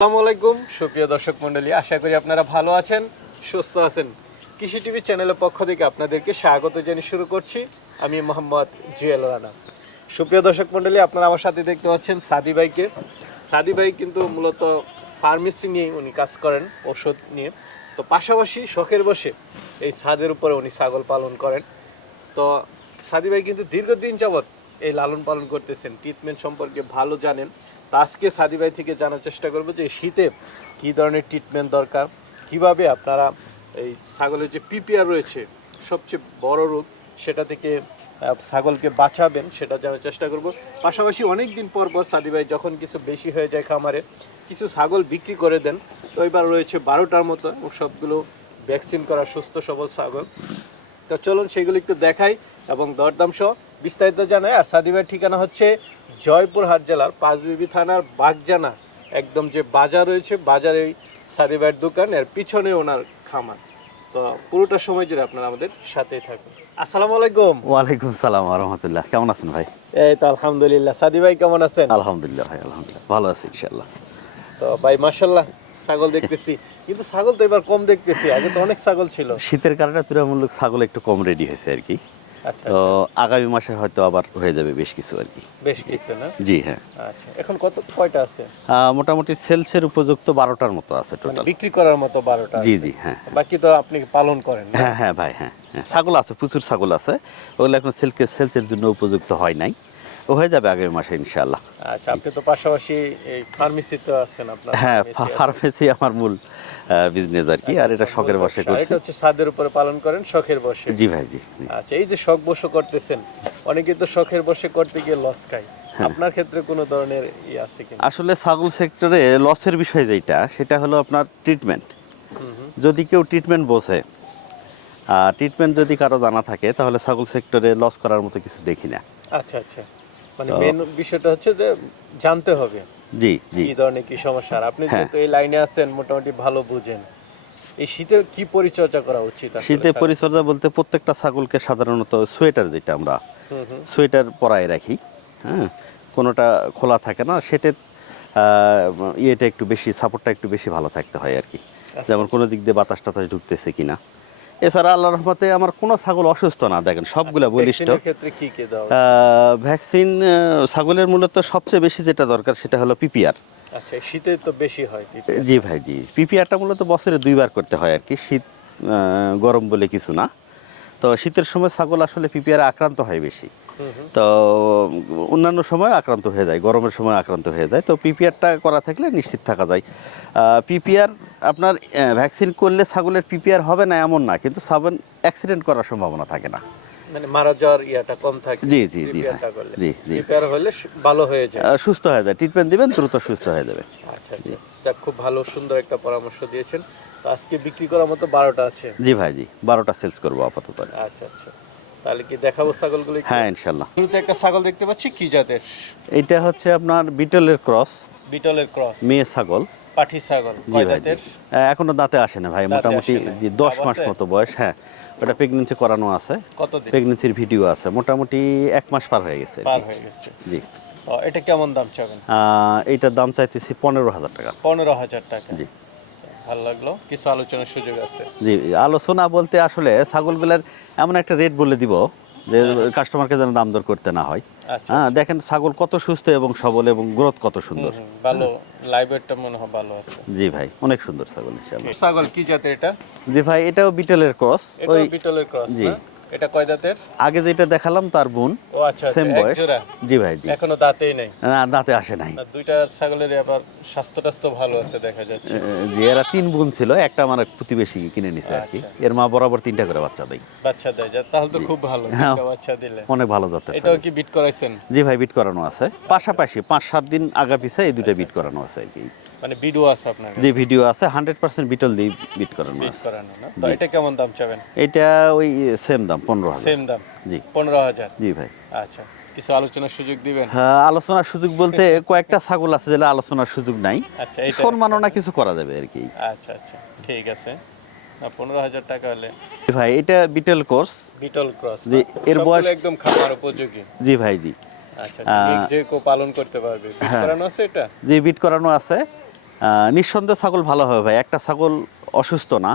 আসসালামু আলাইকুম, সুপ্রিয় দর্শক মন্ডলী আশা করি আপনারা ভালো আছেন, সুস্থ আছেন। কৃষি টিভি চ্যানেলের পক্ষ থেকে আপনাদেরকে স্বাগত জানিয়ে শুরু করছি। আমি মোহাম্মদ জুয়েল রানা। সুপ্রিয় দর্শক মন্ডলী আপনারা আমার সাথে দেখতে পাচ্ছেন সাদি ভাইকে। সাদি ভাই কিন্তু মূলত ফার্মেসি নিয়ে উনি কাজ করেন ওষুধ নিয়ে। তো পাশাপাশি শখের বসে এই ছাদের উপরে উনি ছাগল পালন করেন। তো সাদি ভাই কিন্তু দীর্ঘদিন যাবৎ এই লালন পালন করতেছেন ট্রিটমেন্ট সম্পর্কে ভালো জানেন। তো আজকে সাদি ভাই থেকে জানার চেষ্টা করব যে শীতে কী ধরনের ট্রিটমেন্ট দরকার, কীভাবে আপনারা এই ছাগলের যে পিপিআর রয়েছে, সবচেয়ে বড় রোগ সেটা থেকে ছাগলকে বাঁচাবেন সেটা জানার চেষ্টা করব। পাশাপাশি অনেক দিন পর পর সাদি ভাই যখন কিছু বেশি হয়ে যায় খামারে, কিছু ছাগল বিক্রি করে দেন, তো এবার রয়েছে বারোটার মতো সবগুলো ভ্যাকসিন করা সুস্থ সবল ছাগল। তো চলুন সেগুলো একটু দেখাই এবং দরদাম সহ বিস্তারিত জানাই। আর সাদিবার ঠিকানা হচ্ছে জয়পুরহাট জেলার পাঁচবিবি থানার বাগজানা একদম যে বাজার রয়েছে বাজারে সাদিবার দোকান এর পিছনে ওনার খামার। তো পুরোটা সময় জুড়ে আপনারা আমাদের সাথেই থাকুন। আসসালামু আলাইকুম। ওয়ালাইকুম সালাম রহমতুল্লাহ। কেমন আছেন ভাই? এই তো আলহামদুলিল্লাহ। সাদি ভাই কেমন আছেন? আলহামদুলিল্লাহ ভাই আলহামদুলিল্লাহ। ভালো আছি ইনশাল্লাহ তো ভাই মাশাল্লাহ ছাগল দেখতেছি। কিন্তু ছাগল তো এবার কম দেখতেছি আগে তো অনেক ছাগল ছিল। শীতের কারণে তুলনামূলক ছাগল একটু কম রেডি হয়েছে আর কি। তো আগামী মাসে হয়তো আবার হয়ে যাবে বেশ কিছু আর কি। বেশ কিছু না? জি হ্যাঁ। আচ্ছা এখন কত কয়টা আছে? মোটামুটি সেলসের উপযুক্ত বারোটার মতো আছে মানে টোটাল বিক্রি করার মতো বারোটা জি জি হ্যাঁ। বাকি তো আপনি পালন করেন হ্যাঁ হ্যাঁ ভাই হ্যাঁ হ্যাঁ। ছাগল আছে প্রচুর ছাগল আছে। ওগুলো এখন সেলকে সেলসের জন্য উপযুক্ত হয় নাই। হয়ে যাবে আগামী মাসে ইনশাল্লাহ আচ্ছা আপনি তো পাশাপাশি এই ফার্মেসিতে আছেন আপনার। হ্যাঁ ফার্মেসি আমার মূল বিজনেস আর কি আর এটা শখের বসে করছি। এটা হচ্ছে ছাদের উপরে পালন করেন শখের বসে জি ভাই জি। আচ্ছা এই যে শখ বসে করতেছেন অনেকে তো শখের বসে করতে গিয়ে লস খায়। হ্যাঁ। আপনার ক্ষেত্রে কোনো ধরনের ই আছে কিনা? আসলে ছাগল সেক্টরে লসের বিষয় যেটা সেটা হলো আপনার ট্রিটমেন্ট। যদি কেউ ট্রিটমেন্ট বোঝে ট্রিটমেন্ট যদি কারও জানা থাকে তাহলে ছাগল সেক্টরে লস করার মতো কিছু দেখি না। আচ্ছা আচ্ছা। মানে মেন বিষয়টা হচ্ছে যে জানতে হবে জি জি। কি ধরনের কি সমস্যা। আপনি হ্যাঁ। যেহেতু এই লাইনে আছেন মোটামুটি ভালো বুঝেন। এই শীতে কি পরিচর্যা করা উচিত শীতে পরিচর্যা বলতে প্রত্যেকটা ছাগলকে সাধারণত সোয়েটার যেটা আমরা সোয়েটার পরায় রাখি হ্যাঁ? কোনোটা খোলা থাকে না সেটার ইয়েটা একটু বেশি সাপোর্টটা একটু বেশি ভালো থাকতে হয় আর কি। যেমন কোনো দিক দিয়ে বাতাস টাতাস ঢুকতেছে কিনা। এছাড়া আল্লাহ রহমতে আমার কোনো ছাগল অসুস্থ না দেখেন সবগুলা বলিষ্ঠ। কি দেওয়া ভ্যাকসিন ছাগলের মূলত সবচেয়ে বেশি যেটা দরকার সেটা হলো পিপিআর। আচ্ছা শীতে তো বেশি হয় জি ভাই জি। পিপিআরটা মূলত বছরে দুইবার করতে হয় আর কি শীত গরম বলে কিছু না। তো শীতের সময় ছাগল আসলে পিপিআর আক্রান্ত হয় বেশি। তো অন্যান্য সময় আক্রান্ত হয়ে যায় গরমের সময় আক্রান্ত হয়ে যায়। তো পিপিআরটা করা থাকলে নিশ্চিত থাকা যায়। পিপিআর আপনার ভ্যাকসিন করলে ছাগলের পিপিআর হবে না এমন না কিন্তু সাবন অ্যাক্সিডেন্ট করার সম্ভাবনা থাকে না। মানে মারা যাওয়ার ইয়াটা কম থাকে জি, জি, জি, করলে। জি, জি। হলে ভালো হয়ে যায়। সুস্থ হয়ে যায়। ট্রিটমেন্ট দিবেন দ্রুত সুস্থ হয়ে যাবে। আচ্ছা আচ্ছা। যাক খুব ভালো সুন্দর একটা পরামর্শ দিয়েছেন। তো আজকে বিক্রি করার মতো বারোটা আছে? জি ভাই জি। বারোটা সেলস করব আপাতত। আচ্ছা আচ্ছা। তাহলে কি দেখাবো ছাগলগুলো হ্যাঁ ইনশাল্লাহ শুরুতে একটা ছাগল দেখতে পাচ্ছি কি জাতের? এটা হচ্ছে আপনার বিটলের ক্রস। বিটলের ক্রস। মেয়ে ছাগল। পাঠি ছাগল। জি ভাই এখনও দাঁতে আসে না ভাই মোটামুটি জি দশ মাস মতো বয়স হ্যাঁ। ওটা প্রেগনেন্সি করানো আছে। কতদিন প্রেগনেন্সির ভিডিও আছে। মোটামুটি এক মাস পার হয়ে গেছে। পার হয়ে গেছে। জি। এটা কেমন দাম চাবেন এইটার দাম চাইতেছি পনেরো হাজার টাকা। পনেরো হাজার টাকা। জি। ভালো লাগল। কিছু আলোচনার সুযোগ আছে। জি আলোচনা বলতে আসলে ছাগলগুলার এমন একটা রেট বলে দিব যে কাস্টমারকে যেন দাম দর করতে না হয়। আচ্ছা হ্যাঁ দেখেন ছাগল কত সুস্থ এবং সবল এবং গ্রোথ কত সুন্দর। ভালো লাইভেরটা মনে হয় ভালো আছে। জি ভাই অনেক সুন্দর ছাগল ইনশাআল্লাহ। ছাগল কি জাতের এটা? জি ভাই এটাও বিটেলের ক্রস এটা ওই বিটলের ক্রস জি। এটা কয় দাঁতের? আগে যেটা দেখালাম তার বোন ও আচ্ছা আচ্ছা, সেম বয়স। জি ভাই জি। এখনও দাঁতেই নাই? না দাঁতে আসে নাই। দুইটা ছাগলের আবার স্বাস্থ্য টাস্থ্য ভালো আছে দেখা যাচ্ছে। জি এরা তিন বোন ছিল একটা আমার প্রতিবেশী কিনে নিছে আর কি। আচ্ছা। এর মা বরাবর তিনটা করে বাচ্চা দেয়। বাচ্চা দেয় তাহলে তো খুব ভালো হ্যাঁ। বাচ্চা দিলে। অনেক ভালো জাতের এটাও কি বিট করাইছেন? জি ভাই বিট করানো আছে। পাশাপাশি পাঁচ সাত দিন আগা পিছে এই দুটো বিট করানো আছে আর কি। মানে ভিডিও আছে আপনার ভিডিও আছে হান্ড্রেড পার্সেন্ট বিটল দিয়ে বিট করানো বিট আছে। করানো না? তো এটা কেমন দাম চাবেন? এটা ওই সেম দাম পনেরো হাজার। সেম দাম? জি। পনেরো হাজার? জি ভাই। আচ্ছা কিছু আলোচনার সুযোগ দিবেন? হ্যাঁ আলোচনার সুযোগ বলতে কয়েকটা ছাগল আছে যেটা আলোচনার সুযোগ নাই। আচ্ছা এটা সম্মাননা কিছু করা যাবে আর কি। আচ্ছা আচ্ছা ঠিক আছে। না পনেরো হাজার টাকা হলে জি ভাই এটা বিটেল কোর্স বিটল ক্রস জি, এর বয়স- একদম খামার উপযোগী। জি ভাই জি। আচ্ছা যে কেউ পালন করতে পারবে বিট হ্যাঁ। করানো আছে এটা? যে বিট করানো আছে। নিঃসন্দেহে ছাগল ভালো হবে ভাই। একটা ছাগল অসুস্থ না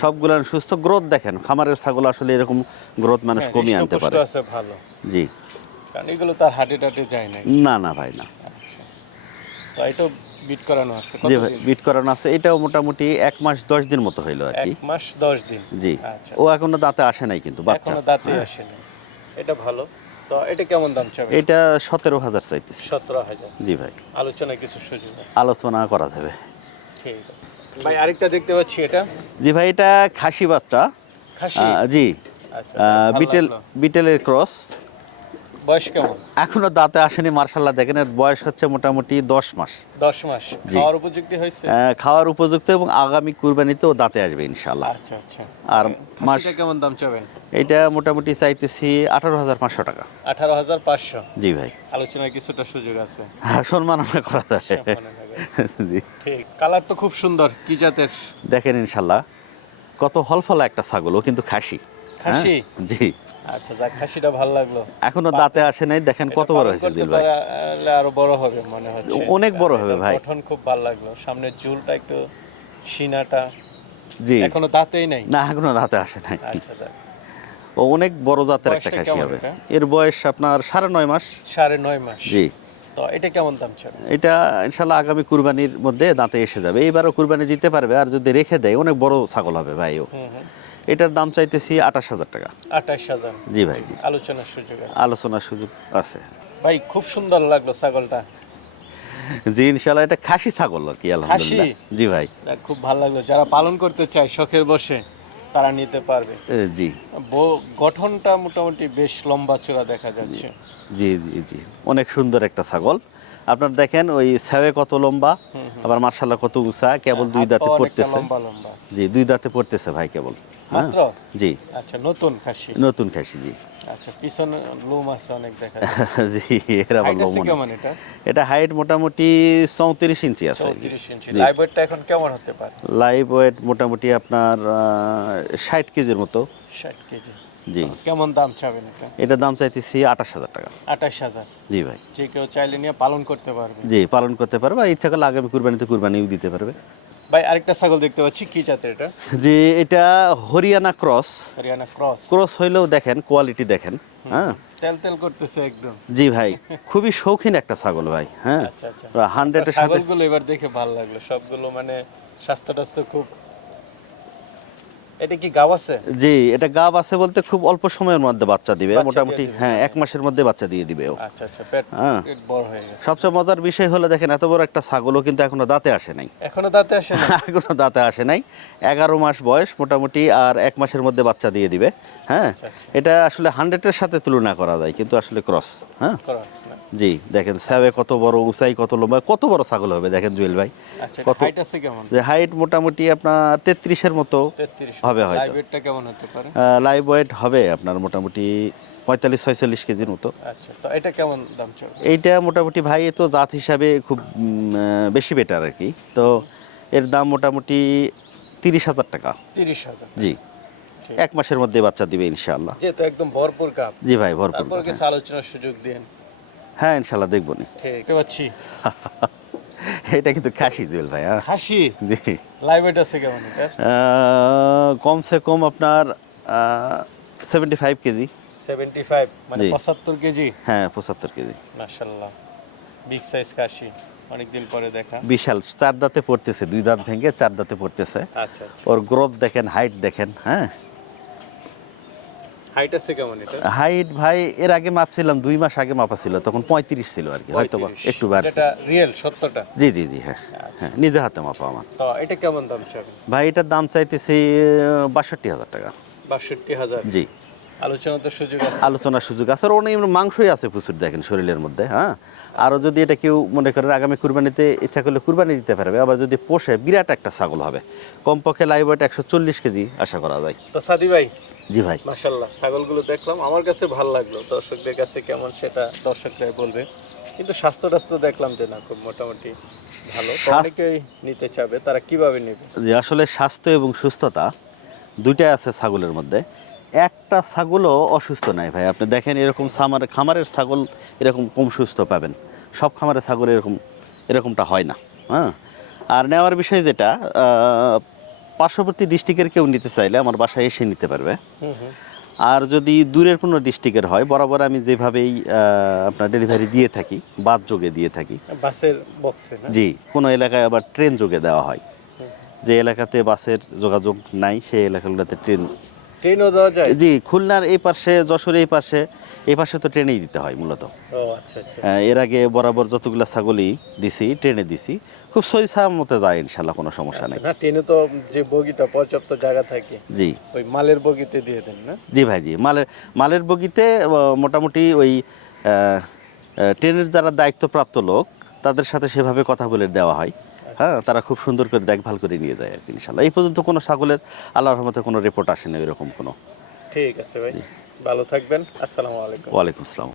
সবগুলো সুস্থ। গ্রোথ দেখেন খামারের ছাগল আসলে এরকম গ্রোথ মানুষ হ্যাঁ, কমিয়ে আনতে পারে। ভালো। জি। কারণ এগুলো তার হাটে টাটে যায় না না না ভাই না। তো বিট করানো আছে জি ভাই বিট করানো আছে। এটাও মোটামুটি এক মাস দশ দিন মতো হইল আর এক মাস দশ দিন। জি। আচ্ছা। ও এখনও দাঁতে আসে নাই কিন্তু বাচ্চা। দাঁতে আসেনি এটা ভালো। তো এটা কেমন দাম চাবে? এটা সতেরো হাজার চাইতেছি। সতেরো হাজার। জি ভাই। আলোচনা কিছু সুযোগ আলোচনা করা যাবে। ঠিক আছে। ভাই আরেকটা দেখতে পাচ্ছি এটা। জি ভাই এটা খাসি বাচ্চা। খাসি? জি। আচ্ছা বিটেল বিটেলের ক্রস। বয়স কেমন? এখনও দাঁতে আসেনি মার্শাল্লাহ দেখেন এর বয়স হচ্ছে মোটামুটি দশ মাস। দশ মাস। খাওয়ার উপযুক্ত হয়েছে? খাওয়ার উপযুক্ত এবং আগামী কুরবানিতেও দাঁতে আসবে ইনশাল্লাহ আচ্ছা আচ্ছা। আর মাস কেমন দাম চাবেন? এটা মোটামুটি চাইতেছি আঠারো হাজার পাঁচশো টাকা। আঠারো হাজার পাঁচশো? জি ভাই। আলোচনায় কিছুটা সুযোগ আছে। হ্যাঁ, সম্মাননা করা যাবে জি। ঠিক কালার তো খুব সুন্দর কি জাতের? দেখেন ইনশাল্লাহ কত হলফলা একটা ছাগল ও কিন্তু খাসি। হ্যাঁ? খাসি? জি। আচ্ছা যাক খাসিটা ভালো লাগল। এখনও দাঁতে আসে নাই দেখেন কত বড় হয়েছে জিল ভাই আরও বড় হবে মনে হচ্ছে। অনেক বড় হবে ভাই। গঠন খুব ভালো লাগল। ঝুলটা একটু সিনাটা জি। এখনও দাঁতেই নাই। না এখনও দাঁতে আসে নাই। আচ্ছা যাক। ও অনেক বড় জাতের একটা খাসি হবে। এর বয়স আপনার সাড়ে নয় মাস। সাড়ে নয় মাস। জি। তো এটা কেমন দাম চাবে? এটা ইনশাল্লাহ আগামী কুরবানির মধ্যে দাঁতে এসে যাবে। এইবারও কুরবানি দিতে পারবে আর যদি রেখে দেয় অনেক বড় ছাগল হবে ভাই ও। এটার দাম চাইতেছি আঠাশ হাজার টাকা। আঠাশ হাজার। জি ভাই। জি আলোচনার সুযোগ আছে। আলোচনার সুযোগ আছে। ভাই খুব সুন্দর লাগল ছাগলটা। জি এটা খাসি ছাগল কি আলহামদুলিল্লাহ। জি ভাই। খুব ভালো লাগল। যারা পালন করতে চায় শখের বসে তারা নিতে পারবে। জি। গঠনটা মোটামুটি বেশ লম্বা চূড়া দেখা যাচ্ছে। জি জি জি অনেক সুন্দর একটা ছাগল। আপনার দেখেন ওই সেবে কত লম্বা। আবার মার্শাল্লাহ কত উঁচা কেবল দুই দাঁতে পড়তেছে। জি দুই দাঁতে পড়তেছে ভাই কেবল। হ্যাঁ মাত্র? জি। আচ্ছা নতুন খাসি? নতুন খাসি জি। আচ্ছা পিছনে লোম আছে অনেক দেখা যাচ্ছে। জি এরা Height বলল আছে এটা? এটা হাইট মোটামুটি চৌত্রিশ ইঞ্চি আছে চৌত্রিশ ইঞ্চি। লাইভ ওয়েটটা এখন কেমন হতে পারে? লাইভ ওয়েট মোটামুটি আপনার ষাট কেজির মতো। ষাট কেজি। জি। কেমন দাম চাবেন এটা? এটার দাম চাইতেছি আঠাশ হাজার টাকা। আঠাশ হাজার। জি ভাই। যে কেউ চাইলে নিয়ে পালন করতে পারবে। জি পালন করতে পারবে ইচ্ছা করলে আগামী কুরবানিতে কুরবানিও দিতে পারবে। ভাই আরেকটা ছাগল দেখতে পাচ্ছি। কি জাতের এটা? জি এটা Haryana cross. Haryana cross. Cross হইলেও দেখেন কোয়ালিটি দেখেন হ্যাঁ। তেল তেল করতেছে একদম। জি ভাই খুবই শৌখিন একটা ছাগল ভাই হ্যাঁ। আচ্ছা আচ্ছা। হান্ড্রেডের সাথে ছাগলগুলো এবার দেখে ভালো লাগল। সবগুলো মানে স্বাস্থ্য টাস্থ্য খুব এটা কি গাব আছে? জি এটা গাব আছে বলতে খুব অল্প সময়ের মধ্যে বাচ্চা দিবে। মোটামুটি হ্যাঁ এক মাসের মধ্যে বাচ্চা দিয়ে দিবে ও। আচ্ছা আচ্ছা পেট হ্যাঁ। বড় হয়ে গেছে। সবচেয়ে মজার বিষয় হলো দেখেন এত বড় একটা ছাগলও কিন্তু এখনও দাঁতে আসে নাই। এখনও দাঁতে আসে না এখনও দাঁতে আসে নাই। এগারো মাস বয়স মোটামুটি আর এক মাসের মধ্যে বাচ্চা দিয়ে দিবে। হ্যাঁ আচ্ছা, আচ্ছা। এটা আসলে হান্ড্রেডের সাথে তুলনা করা যায় কিন্তু আসলে ক্রস হ্যাঁ। জি দেখেন স্যাবে কত বড় উঁচাই কত লম্বা কত বড় ছাগল হবে দেখেন জুয়েল ভাই। আচ্ছা কত? হাইট যে হাইট মোটামুটি আপনার তেত্রিশের মতো 33 হবে হয়তো। লাইভ ওয়েটটা কেমন হতে পারে? লাইভ ওয়েট হবে আপনার মোটামুটি পঁয়তাল্লিশ ছয়চল্লিশ কেজির মতো। আচ্ছা তো এটা কেমন দাম চলবে? এইটা মোটামুটি ভাই এ তো জাত হিসাবে খুব বেশি বেটার আর কি। তো এর দাম মোটামুটি তিরিশ হাজার টাকা। তিরিশ হাজার জি। এক মাসের মধ্যে বাচ্চা দিবে ইনশাআল্লাহ। যেহেতু একদম ভরপুর কাপ। জি ভাই ভরপুর। কিছু আলোচনার সুযোগ দিন হ্যাঁ ইনশাআল্লাহ দেখব নি। ঠিক। পাচ্ছি। এটা কিন্তু খাসি জুয়েল ভাই হ্যাঁ। হাসি জি। লাইভ ওয়েট আছে কেমন কমসে কম আপনার seventy five KG. Seventy five মানে জি। পঁচাত্তর কেজি? হ্যাঁ পঁচাত্তর কেজি। মার্শাল্লাহ বিগ সাইজ কাশি অনেকদিন পরে দেখা। বিশাল চার দাঁতে পড়তেছে দুই দাঁত ভেঙে চার দাঁতে পড়তেছে। আচ্ছা আচ্ছা। ওর গ্রোথ দেখেন হাইট দেখেন হ্যাঁ? হাইট আছে কেমন এটা? হাইট ভাই এর আগে মাপছিলাম দুই মাস আগে মাপা ছিল তখন পঁয়ত্রিশ ছিল আর কি হয়তো একটু বাড়ছে। এটা রিয়েল সত্যটা? জি জি জি হ্যাঁ হ্যাঁ নিজে হাতে মাপা আমার। তো এটা কেমন দাম চাবে ভাই এটার দাম চাইতেছি বাষট্টি হাজার টাকা। বাষট্টি হাজার? জি। আলোচনা সুযোগ আছে? আলোচনার সুযোগ আছে আর অনেক মাংসই আছে প্রচুর দেখেন শরীরের মধ্যে হ্যাঁ? আরও যদি এটা কেউ মনে করেন আগামী কুরবানিতে ইচ্ছা করলে কুরবানি দিতে পারবে আবার যদি পোষে বিরাট একটা ছাগল হবে। কমপক্ষে লাইভ ওয়েট একশো চল্লিশ কেজি আশা করা যায়। তো সাদি ভাই জি ভাই। মাশাল্লাহ ছাগলগুলো দেখলাম আমার কাছে ভালো লাগল। দর্শকদের কাছে কেমন সেটা দর্শকরাই বলবে। কিন্তু স্বাস্থ্য টাস্থ্য দেখলাম যে না খুব মোটামুটি ভালো। অনেকেই নিতে চাবে তারা কীভাবে নেবে? যে আসলে স্বাস্থ্য এবং সুস্থতা দুইটাই আছে ছাগলের মধ্যে। একটা ছাগলও অসুস্থ নাই ভাই। আপনি দেখেন এরকম খামার খামারের ছাগল এরকম কম সুস্থ পাবেন। সব খামারের ছাগল এরকম এরকমটা হয় না হ্যাঁ? আর নেওয়ার বিষয় যেটা পার্শ্ববর্তী ডিস্ট্রিক্টের কেউ নিতে চাইলে আমার বাসায় এসে নিতে পারবে। আর যদি দূরের কোনো ডিস্ট্রিক্টের হয় বরাবর আমি যেভাবেই আপনার ডেলিভারি দিয়ে থাকি বাস যোগে দিয়ে থাকি। বাসের বক্সে জি কোনো এলাকায় আবার ট্রেন যোগে দেওয়া হয়। যে এলাকাতে বাসের যোগাযোগ নাই সেই এলাকাগুলোতে ট্রেন ট্রেনও দেওয়া যায়? জি খুলনার এই পাশে যশোর এই পাশে এই পাশে তো ট্রেনেই দিতে হয় মূলত। আচ্ছা আচ্ছা। এর আগে বরাবর যতগুলো ছাগলই দিছি ট্রেনে দিছি খুব সইসা মতে যায় ইনশাল্লাহ কোনো সমস্যা নেই। না ট্রেনে তো যে বগিটা পর্যাপ্ত জায়গা থাকে জি। ওই মালের বগিতে দিয়ে দেন না? জি ভাই জি। মালের মালের বগিতে মোটামুটি ওই ট্রেনের যারা দায়িত্বপ্রাপ্ত লোক তাদের সাথে সেভাবে কথা বলে দেওয়া হয়। হ্যাঁ তারা খুব সুন্দর করে দেখভাল করে নিয়ে যায় আর কি ইনশাল্লাহ এই পর্যন্ত কোনো ছাগলের আল্লাহর রহমতে কোনো রিপোর্ট আসেনি এরকম কোনো। ঠিক আছে ভাই ভালো থাকবেন আসসালামু আলাইকুম। ওয়ালাইকুম আসসালাম।